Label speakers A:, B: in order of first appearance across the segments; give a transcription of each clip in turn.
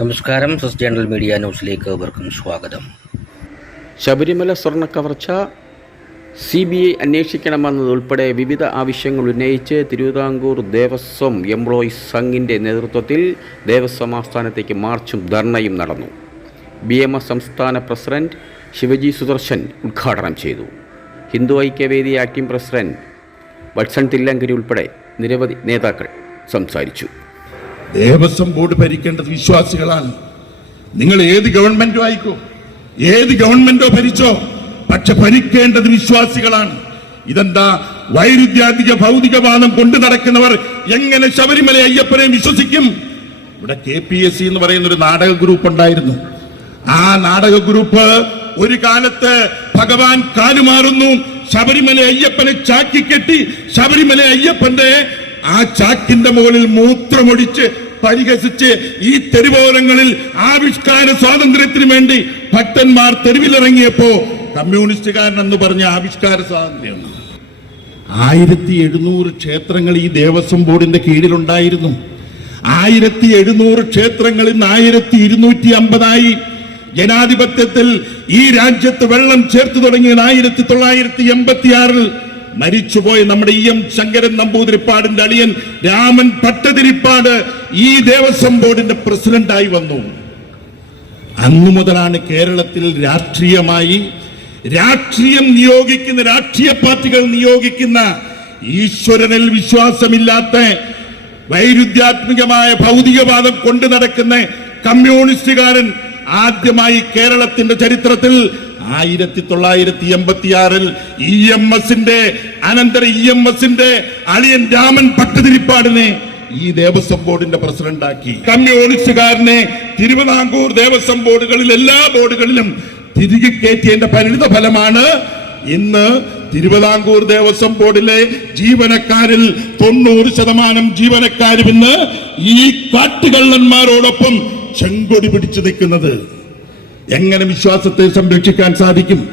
A: നമസ്കാരം സസ് journal media ന്യൂസിലേക്ക് ഏവർക്കും സ്വാഗതം.
B: ശബരിമല സ്വർണ കവർച്ച സി ബി ഐ അന്വേഷിക്കണമെന്നതുൾപ്പെടെ വിവിധ ആവശ്യങ്ങൾ ഉന്നയിച്ച് തിരുവിതാംകൂർ ദേവസ്വം എംപ്ലോയീസ് സംഘിന്റെ നേതൃത്വത്തിൽ ദേവസ്വം ആസ്ഥാനത്തേക്ക് മാർച്ചും ധർണയും നടന്നു. ബി എം എസ് സംസ്ഥാന പ്രസിഡന്റ് ശിവജി സുദർശൻ ഉദ്ഘാടനം ചെയ്തു. ഹിന്ദു ഐക്യവേദി ആക്ടിംഗ് പ്രസിഡന്റ് വത്സൺ തില്ലങ്കരി ഉൾപ്പെടെ നിരവധി നേതാക്കൾ സംസാരിച്ചു.
C: ദേവസ്വം ബോർഡ് ഭരിക്കേണ്ടത് വിശ്വാസികളാണ്. നിങ്ങൾ ഏത് ഗവൺമെന്റോ ആയിക്കോ ഏത് ഗവൺമെന്റോ ഭരിച്ചോ പക്ഷെ ഭരിക്കേണ്ടത് വിശ്വാസികളാണ്. ഇതെന്താ വൈരുദ്ധ്യാധിക ഭൗതികവാദം കൊണ്ടു നടക്കുന്നവർ എങ്ങനെ ശബരിമല അയ്യപ്പനെ വിശ്വസിക്കും? ഇവിടെ കെ പി എസ് സി എന്ന് പറയുന്ന ഒരു നാടക ഗ്രൂപ്പ് ഉണ്ടായിരുന്നു. ആ നാടക ഗ്രൂപ്പ് ഒരു കാലത്ത് ഭഗവാൻ കാലുമാറുന്നു ശബരിമല അയ്യപ്പനെ ചാക്കി കെട്ടി ശബരിമല അയ്യപ്പന്റെ ആ ചാക്കിന്റെ മുകളിൽ മൂത്രമൊടിച്ച് പരിഹസിച്ച് ഈ തെരുവോരങ്ങളിൽ ആവിഷ്കാര സ്വാതന്ത്ര്യത്തിന് വേണ്ടി ഭക്തന്മാർ തെരുവിലിറങ്ങിയപ്പോ കമ്മ്യൂണിസ്റ്റുകാരൻ എന്ന് പറഞ്ഞ ആവിഷ്കാര സ്വാതന്ത്ര്യം. ആയിരത്തി എഴുന്നൂറ് ക്ഷേത്രങ്ങൾ ഈ ദേവസ്വം ബോർഡിന്റെ കീഴിലുണ്ടായിരുന്നു. ആയിരത്തി എഴുന്നൂറ് ക്ഷേത്രങ്ങളിൽ നിന്ന് ആയിരത്തി ഇരുന്നൂറ്റി അമ്പതായി ജനാധിപത്യത്തിൽ ഈ രാജ്യത്ത് വെള്ളം ചേർത്ത് തുടങ്ങിയത് ആയിരത്തി തൊള്ളായിരത്തി എൺപത്തി മരിച്ചുപോയ നമ്മുടെ ഇ എം ശങ്കരൻ നമ്പൂതിരിപ്പാടിന്റെ അളിയൻ രാമൻ പട്ടതിരിപ്പാട് ഈ ദേവസ്വം ബോർഡിന്റെ പ്രസിഡന്റായി വന്നു. അന്നു മുതലാണ് കേരളത്തിൽ രാഷ്ട്രീയമായി രാഷ്ട്രീയം നിയോഗിക്കുന്ന രാഷ്ട്രീയ പാർട്ടികൾ നിയോഗിക്കുന്ന ഈശ്വരനിൽ വിശ്വാസമില്ലാത്ത വൈരുദ്ധ്യാത്മികമായ ഭൗതികവാദം കൊണ്ടു നടക്കുന്ന കമ്മ്യൂണിസ്റ്റുകാരൻ ആദ്യമായി കേരളത്തിന്റെ ചരിത്രത്തിൽ ആയിരത്തി തൊള്ളായിരത്തി എൺപത്തി ആറിൽ ഇ എം എസിന്റെ അനന്തര ഇ എം എസിന്റെ അളിയൻ രാമൻ പട്ടുതിരിപ്പാടിനെ ഈ ദേവസ്വം ബോർഡിന്റെ പ്രസിഡന്റാക്കി. കമ്മ്യൂണിസ്റ്റുകാരനെ തിരുവിതാംകൂർ ദേവസ്വം ബോർഡുകളിൽ എല്ലാ ബോർഡുകളിലും തിരികെ കയറ്റിയതിന്റെ പരിണിത ഫലമാണ് ഇന്ന് തിരുവിതാംകൂർ ദേവസ്വം ബോർഡിലെ ജീവനക്കാരിൽ തൊണ്ണൂറ് ശതമാനം ജീവനക്കാരും ഇന്ന് ഈ കാട്ടുകള്ളന്മാരോടൊപ്പം ചെങ്കൊടി പിടിച്ചു നിൽക്കുന്നത്. എങ്ങനെ വിശ്വാസത്തെ സംരക്ഷിക്കാൻ സാധിക്കും?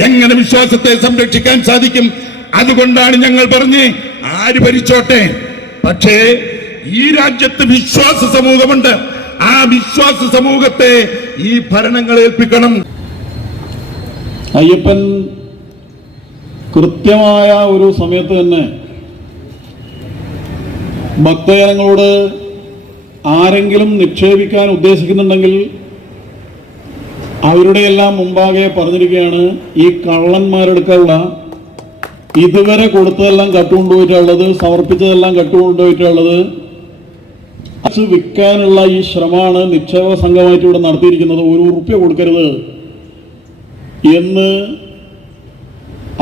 C: എങ്ങനെ വിശ്വാസത്തെ സംരക്ഷിക്കാൻ സാധിക്കും? അതുകൊണ്ടാണ് ഞങ്ങൾ പറഞ്ഞ് ആര് ഭരിച്ചോട്ടെ? പക്ഷേ ഈ രാജ്യത്ത് വിശ്വാസ സമൂഹമുണ്ട്. ആ വിശ്വാസ സമൂഹത്തെ ഈ ഭരണങ്ങൾ ഏൽപ്പിക്കണം.
D: അയ്യപ്പൻ കൃത്യമായ ഒരു സമയത്ത് തന്നെ ഭക്തജനങ്ങളോട് ആരെങ്കിലും നിക്ഷേപിക്കാൻ ഉദ്ദേശിക്കുന്നുണ്ടെങ്കിൽ അവരുടെ എല്ലാം മുമ്പാകെ പറഞ്ഞിരിക്കുകയാണ് ഈ കള്ളന്മാരെടുക്കുള്ള ഇതുവരെ കൊടുത്തതെല്ലാം കട്ടുകൊണ്ടുപോയിട്ടുള്ളത് സമർപ്പിച്ചതെല്ലാം കട്ടുകൊണ്ടുപോയിട്ടുള്ളത് അത് വിൽക്കാനുള്ള ഈ ശ്രമമാണ് നിക്ഷേപ സംഘമായിട്ട് ഇവിടെ നടത്തിയിരിക്കുന്നത്. ഒരു ഉറുപ്പ്യ കൊടുക്കരുത് എന്ന്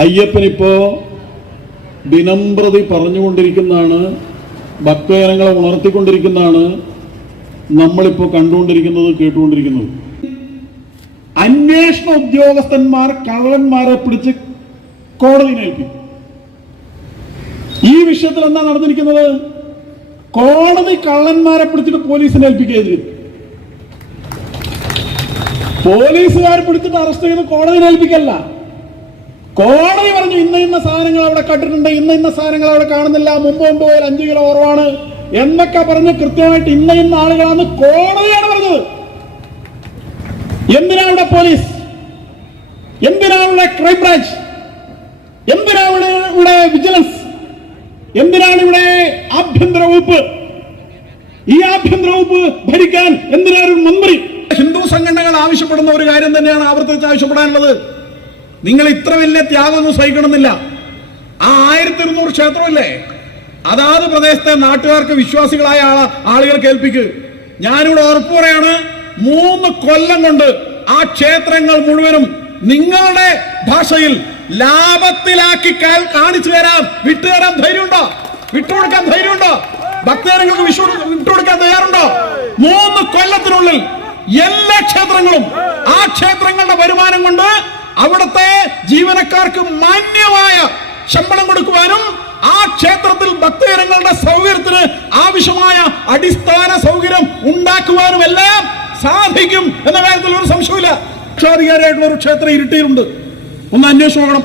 D: അയ്യപ്പനിപ്പോ ദിനംപ്രതി പറഞ്ഞുകൊണ്ടിരിക്കുന്നതാണ് ഭക്തജനങ്ങളെ ഉണർത്തിക്കൊണ്ടിരിക്കുന്നതാണ് നമ്മളിപ്പോൾ കണ്ടുകൊണ്ടിരിക്കുന്നത് കേട്ടുകൊണ്ടിരിക്കുന്നത്. അന്വേഷണ ഉദ്യോഗസ്ഥന്മാർ കള്ളന്മാരെ പിടിച്ച് കോടതിയിൽ ഏൽപ്പിക്കും. ഈ വിഷയത്തിൽ എന്താ നടന്നിരിക്കുന്നത്? കോടതി കള്ളന്മാരെ പിടിച്ചിട്ട് പോലീസിനെ ഏൽപ്പിക്കുകയായിരുന്നു പോലീസുകാർ പിടിച്ചിട്ട് അറസ്റ്റ് ചെയ്ത് കോടതിയിൽ ഏൽപ്പിക്കല്ല. കോടതി പറഞ്ഞു ഇന്ന ഇന്ന സാധനങ്ങൾ അവിടെ കണ്ടിട്ടുണ്ട് ഇന്ന ഇന്ന സാധനങ്ങൾ അവിടെ കാണുന്നില്ല മുമ്പ് മുമ്പ് പോയാൽ അഞ്ചു കിലോ കുറവാണ് എന്നൊക്കെ പറഞ്ഞ് കൃത്യമായിട്ട് ഇന്ന ഇന്ന ആളുകളാണ് കോടതിയാണ് പറഞ്ഞത്. എന്തിനാണ് പോലീസ്? എന്തിനാണ് ക്രൈംബ്രാഞ്ച് എന്തിനാണ് ഇവിടെ വിജിലൻസ്? എന്തിനാണ് ഇവിടെ ആഭ്യന്തര വകുപ്പ്? ഈ ആഭ്യന്തര വകുപ്പ് ഭരിക്കാൻ എന്തിനാണ് ഒരു മന്ത്രി? ഹിന്ദു സംഘടനകൾ ആവശ്യപ്പെടുന്ന ഒരു കാര്യം തന്നെയാണ് ആവർത്തിച്ച് ആവശ്യപ്പെടാനുള്ളത്. നിങ്ങൾ ഇത്ര വലിയ ത്യാഗമൊന്നും സഹിക്കണമെന്നില്ല. ആ ആയിരത്തി ഇരുന്നൂറ് ക്ഷേത്രമില്ലേ? അതാത് പ്രദേശത്തെ നാട്ടുകാർക്ക് വിശ്വാസികളായ ആളുകൾ കേൾപ്പിക്ക് ഞാനിവിടെ ഉറപ്പു പറയാണ് മൂന്ന് കൊല്ലം കൊണ്ട് ആ ക്ഷേത്രങ്ങൾ മുഴുവനും നിങ്ങളുടെ ഭാഷയിൽ ലാഭത്തിലാക്കി കാണിച്ചു തരാം വിട്ടുതരാൻ ധൈര്യമുണ്ടോ? വിട്ടുകൊടുക്കാൻ ധൈര്യമുണ്ടോ? ഭക്തജനങ്ങൾക്ക് വിഷു വിട്ടുകൊടുക്കാൻ തയ്യാറുണ്ടോ? മൂന്ന് കൊല്ലത്തിനുള്ളിൽ എല്ലാ ക്ഷേത്രങ്ങളും ആ ക്ഷേത്രങ്ങളുടെ വരുമാനം കൊണ്ട് അവിടുത്തെ ജീവനക്കാർക്ക് മാന്യമായ ശമ്പളം കൊടുക്കുവാനും ആ ക്ഷേത്രത്തിൽ ഭക്തജനങ്ങളുടെ രക്ഷാധികാരിയായിട്ടുള്ള ഒരു ക്ഷേത്രം ഇരുട്ടിയിലുണ്ട്. ഒന്ന് അന്വേഷണം നോക്കണം.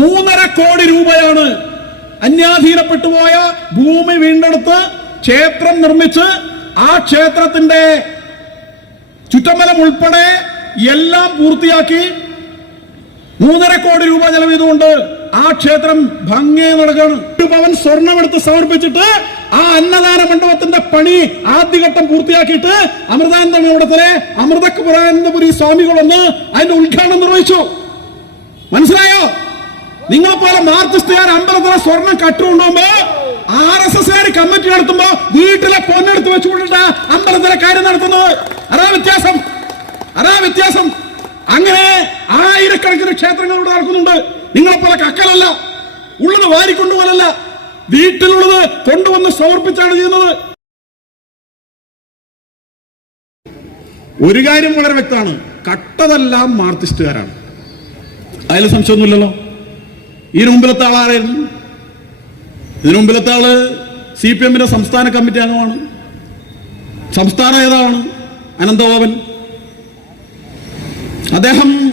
D: മൂന്നര കോടി രൂപയാണ് അന്യാധീനപ്പെട്ടുപോയ ഭൂമി വീണ്ടെടുത്ത് ക്ഷേത്രം നിർമ്മിച്ച് ആ ക്ഷേത്രത്തിന്റെ ചുറ്റമലം ഉൾപ്പെടെ എല്ലാം പൂർത്തിയാക്കി മൂന്നര കോടി രൂപ ചെലവ് ചെയ്തുകൊണ്ട് ആ ക്ഷേത്രം ഭംഗി നടക്കുകയാണ്. പവൻ സ്വർണമെടുത്ത് സമർപ്പിച്ചിട്ട് ആ അന്നദാന മണ്ഡപത്തിന്റെ പണി ആദ്യഘട്ടം പൂർത്തിയാക്കിയിട്ട് അമൃതാനന്ദ മണ്ഡപത്തിലെ അമൃതപുരാനന്ദപുരി സ്വാമികൾ ഒന്ന് അതിന്റെ ഉദ്ഘാടനം നിർവഹിച്ചു. മനസ്സിലായോ? നിങ്ങളെ പോലെ മാർക്സിസ്റ്റുകാർ അമ്പലത്തിലെ സ്വർണം കട്ടുകൊണ്ടുപോകുമ്പോ ആർ എസ് എസ് കമ്മിറ്റി നടത്തുമ്പോ വീട്ടിലെ പൊന്നെടുത്ത് വെച്ചുകൊണ്ടിട്ട് അമ്പലത്തിലെ കാര്യം നടത്തുന്നത്. അതാ വ്യത്യാസം. അതാ വ്യത്യാസം. അങ്ങനെ ആയിരക്കണക്കിന് ക്ഷേത്രങ്ങൾ ഇവിടെ നടക്കുന്നുണ്ട്. നിങ്ങളെ പോലെ കക്കലല്ല. ഉള്ളത് വാരിക്കൊണ്ടുപോലല്ല വീട്ടിലുള്ളത് കൊണ്ടുവന്ന് സമർപ്പിച്ചാണ് ചെയ്യുന്നത്. ഒരു കാര്യം വളരെ വ്യക്തമാണ്. കട്ടതെല്ലാം മാർക്സിസ്റ്റുകാരാണ്. അതിൽ സംശയമൊന്നുമില്ലല്ലോ. ഇതിനു മുമ്പിലത്തെ ആളാരായിരുന്നു ഇതിനു മുമ്പിലത്തെ ആൾ സി പി എമ്മിന്റെ സംസ്ഥാന കമ്മിറ്റി അംഗമാണ്. സംസ്ഥാന നേതാവാണ് അനന്തബോബൻ. അദ്ദേഹം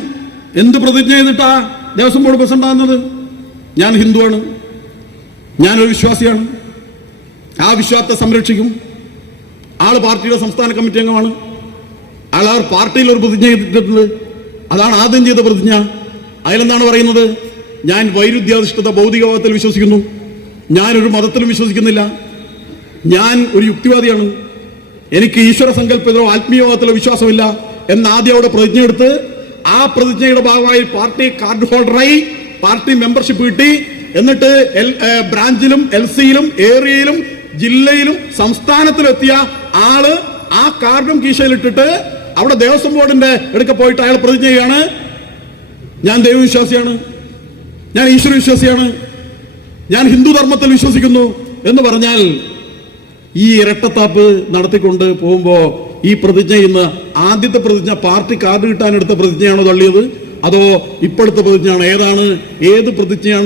D: എന്ത് പ്രതിജ്ഞ ചെയ്തിട്ടാ ദേവസ്വം ബോർഡ് പ്രസിഡന്റ് ആകുന്നത് ഞാൻ ഹിന്ദുവാണ്. ഞാനൊരു വിശ്വാസിയാണ്. ആ വിശ്വാസത്തെ സംരക്ഷിക്കും. ആൾ പാർട്ടിയുടെ സംസ്ഥാന കമ്മിറ്റി അംഗമാണ്. ആൾ ആ പാർട്ടിയിൽ ഒരു പ്രതിജ്ഞ ചെയ്തിട്ടുണ്ട്. അതാണ് ആദ്യം ചെയ്ത പ്രതിജ്ഞ. അതിലെന്താണ് പറയുന്നത്? ഞാൻ വൈരുദ്ധ്യാധിഷ്ഠിത ഭൗതികവാദത്തിൽ വിശ്വസിക്കുന്നു. ഞാനൊരു മതത്തിലും വിശ്വസിക്കുന്നില്ല. ഞാൻ ഒരു യുക്തിവാദിയാണ്. എനിക്ക് ഈശ്വര സങ്കല്പത്തിലോ ആത്മീയവാദത്തിലോ വിശ്വാസമില്ല എന്ന് ആദ്യം അവിടെ പ്രതിജ്ഞ എടുത്ത് ആ പ്രതിജ്ഞയുടെ ഭാഗമായി പാർട്ടി കാർഡ് ഹോൾഡറായി പാർട്ടി മെമ്പർഷിപ്പ് കിട്ടി. എന്നിട്ട് എൽ ബ്രാഞ്ചിലും എൽ സിയിലും ഏരിയയിലും ജില്ലയിലും സംസ്ഥാനത്തിലെത്തിയ ആൾ ആ കാർഡും കീശയിലിട്ടിട്ട് അവിടെ ദേവസ്വം ബോർഡിന്റെ എടുക്ക പോയിട്ട് അയാൾ പ്രതിജ്ഞ ചെയ്യാണ് ഞാൻ ദൈവവിശ്വാസിയാണ് ഞാൻ ഈശ്വര വിശ്വാസിയാണ്. ഞാൻ ഹിന്ദുധർമ്മത്തിൽ വിശ്വസിക്കുന്നു എന്ന് പറഞ്ഞാൽ ഈ ഇരട്ടത്താപ്പ് നടത്തിക്കൊണ്ട് പോകുമ്പോ ഈ പ്രതിജ്ഞ ഇന്ന് ആദ്യത്തെ പ്രതിജ്ഞ പാർട്ടി കാർഡ് കിട്ടാൻ എടുത്ത പ്രതിജ്ഞയാണോ തള്ളിയത്? അതോ ഇപ്പോഴത്തെ പ്രതിജ്ഞയാണ്? ഏതാണ്? ഏത് പ്രതിജ്ഞയാണ്?